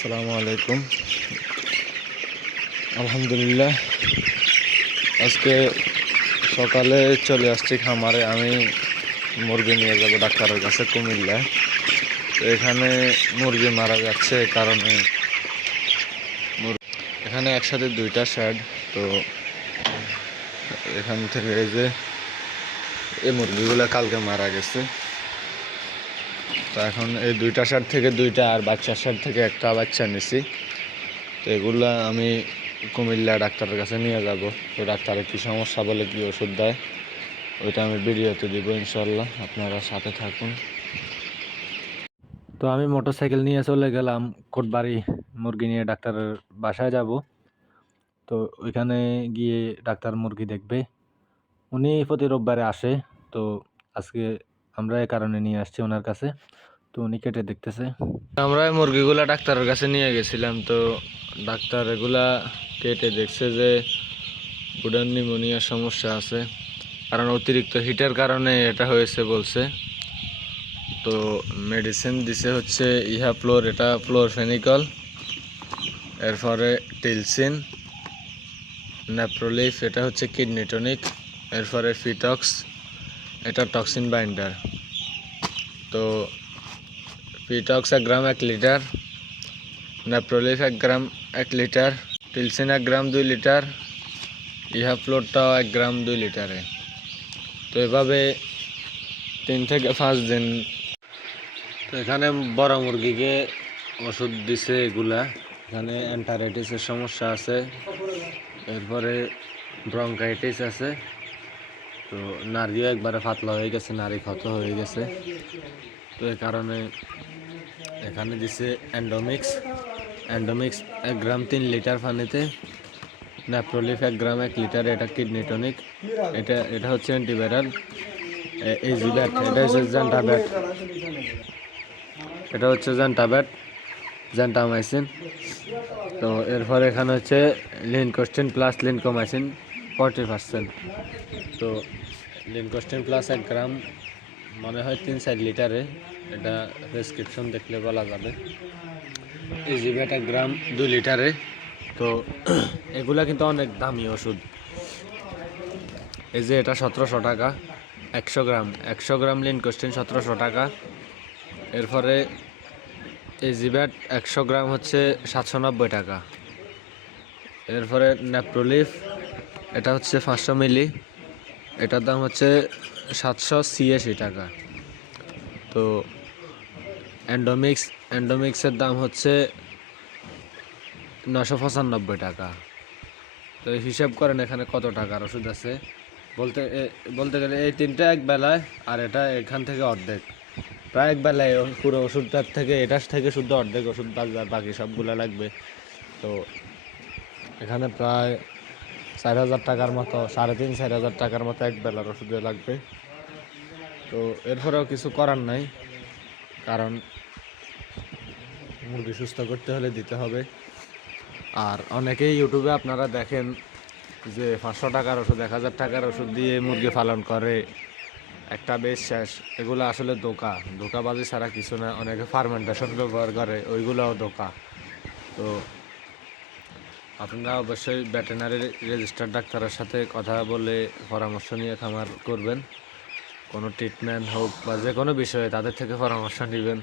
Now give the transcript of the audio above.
আসসালামু আলাইকুম। আলহামদুলিল্লাহ। আজকে সকালে চলে আসছি খামারে। আমি মুরগি নিয়ে যাব ডাক্তারের কাছে কুমিল্লায়। তো এখানে মুরগি মারা যাচ্ছে কারণে। এখানে একসাথে দুইটা শেড তো এখান থেকে এই যে, এই মুরগিগুলো কালকে মারা গেছে। তো এখন এই দুইটা শার্ট থেকে দুইটা আর বাচ্চার শার্ট থেকে একটা বাচ্চা নিছি। তো এগুলো আমি কুমিল্লা ডাক্তারের কাছে নিয়ে যাব। তো ডাক্তারের কী সমস্যা বলে কী ওষুধ দেয়, ওইটা আমি ভিডিওতে দিব ইনশাল্লাহ আপনারা সাথে থাকুন। তো আমি মোটরসাইকেল নিয়ে চলে গেলাম, কোটবাড়ি মুরগি নিয়ে ডাক্তারের বাসায় যাব। তো ওইখানে গিয়ে ডাক্তার মুরগি দেখবে। উনি প্রতি রোববারে আসে। তো আজকে আমরা এ কারণে নিয়ে আসছি ওনার কাছে। তো উনি কেটে দেখতেছে। আমরা মুরগিগুলা ডাক্তারের কাছে নিয়ে গেছিলাম, তো ডাক্তার এগুলা কেটে দেখছে যে বুডার নিউমোনিয়ার সমস্যা আছে, কারণ অতিরিক্ত হিটের কারণে এটা হয়েছে বলছে। তো মেডিসিন দিছে হচ্ছে ইহা ফ্লোর, এটা ফ্লোর ফেনিকল এরপরে টিলসিন ন্যাপ্রোলিফ এটা হচ্ছে কিডনি টনিক, এরপরে ফিটক্স, এটা টক্সিন বাইন্ডার। তো ফিটক্স এক গ্রাম এক লিটার ন্যাপ্রোলিফ এক গ্রাম এক লিটার টিলসিন এক গ্রাম দুই লিটার ইহা ফ্লোরটাও এক গ্রাম দুই লিটারে তো এভাবে তিন থেকে পাঁচ দিন। তো এখানে বড় মুরগিকে ওষুধ দিছে এগুলা। এখানে অ্যান্টারাইটিসের সমস্যা আছে। এরপরে ব্রঙ্কাইটিস আছে। তো নারীও একবারে পাতলা হয়ে গেছে, নারী ক্ষত হয়ে গেছে। তো এই কারণে এখানে দিছে অ্যান্ডোমিক্স অ্যান্ডোমিক্স এক গ্রাম তিন লিটার পানিতে ন্যাপ্রোলিফ এক গ্রাম এক লিটার, এটা কিডনি টনিক। এটা এটা হচ্ছে অ্যান্টিভাইরাল ইজিব্যাট এটা হচ্ছে জ্যান্টা ব্যাট এটা হচ্ছে জ্যান্টা জ্যান্টাব্যাট জ্যান্টামাইসিন তো এরপর এখানে হচ্ছে Lincostin plus lincomycin forty percent. তো লিনকোস্টিন প্লাস এক গ্রাম মনে হয় তিন চার লিটারে। এটা প্রেসক্রিপশন দেখলে বলা যাবে। ইজিব্যাট এক গ্রাম দুই লিটারে। তো এগুলা কিন্তু অনেক দামি ওষুধ। এই যে এটা সতেরোশো টাকা, একশো গ্রাম। একশো গ্রাম লিনকোস্টিন সতেরোশো টাকা। এরপরে ইজিব্যাট একশো গ্রাম হচ্ছে সাতশো নব্বই টাকা। এরপরে ন্যাপ্রোলিফ এটা হচ্ছে পাঁচশো মিলি। এটার দাম হচ্ছে সাতশো ছিয়াশি টাকা। তো অ্যান্ডোমিক্স অ্যান্ডোমিক্সের দাম হচ্ছে নশো পঁচানব্বই টাকা। তো হিসাব করেন এখানে কত টাকার ওষুধ আছে। বলতে বলতে গেলে এই তিনটা এক বেলায় আর এটা এখান থেকে অর্ধেক। প্রায় এক বেলায় পুরো ওষুধটার থেকে, এটার থেকে শুদ্ধ অর্ধেক ওষুধ বাকি সবগুলো লাগবে। তো এখানে প্রায় চার হাজার টাকার মতো, সাড়ে তিন, চার হাজার টাকার মতো এক বেলার ওষুধে লাগবে। তো এরপরেও কিছু করার নাই, কারণ মুরগি সুস্থ করতে হলে দিতে হবে। আর অনেকেই ইউটিউবে আপনারা দেখেন যে পাঁচশো টাকার ওষুধ, এক হাজার টাকার ওষুধ দিয়ে মুরগি পালন করে, একটা বেশ শেষ। এগুলো আসলে দোকা। ধোকাবাজি ছাড়া কিছু না, অনেকে ফার্মেন্টেশন ব্যবহার করে, ওইগুলোও দোকা। তো আপনারা অবশ্যই ভেটেনারি রেজিস্টার ডাক্তারের সাথে কথা বলে পরামর্শ নিয়ে খামার করবেন। কোনো ট্রিটমেন্ট হোক বা যে কোনো বিষয়ে তাদের থেকে পরামর্শ নেবেন।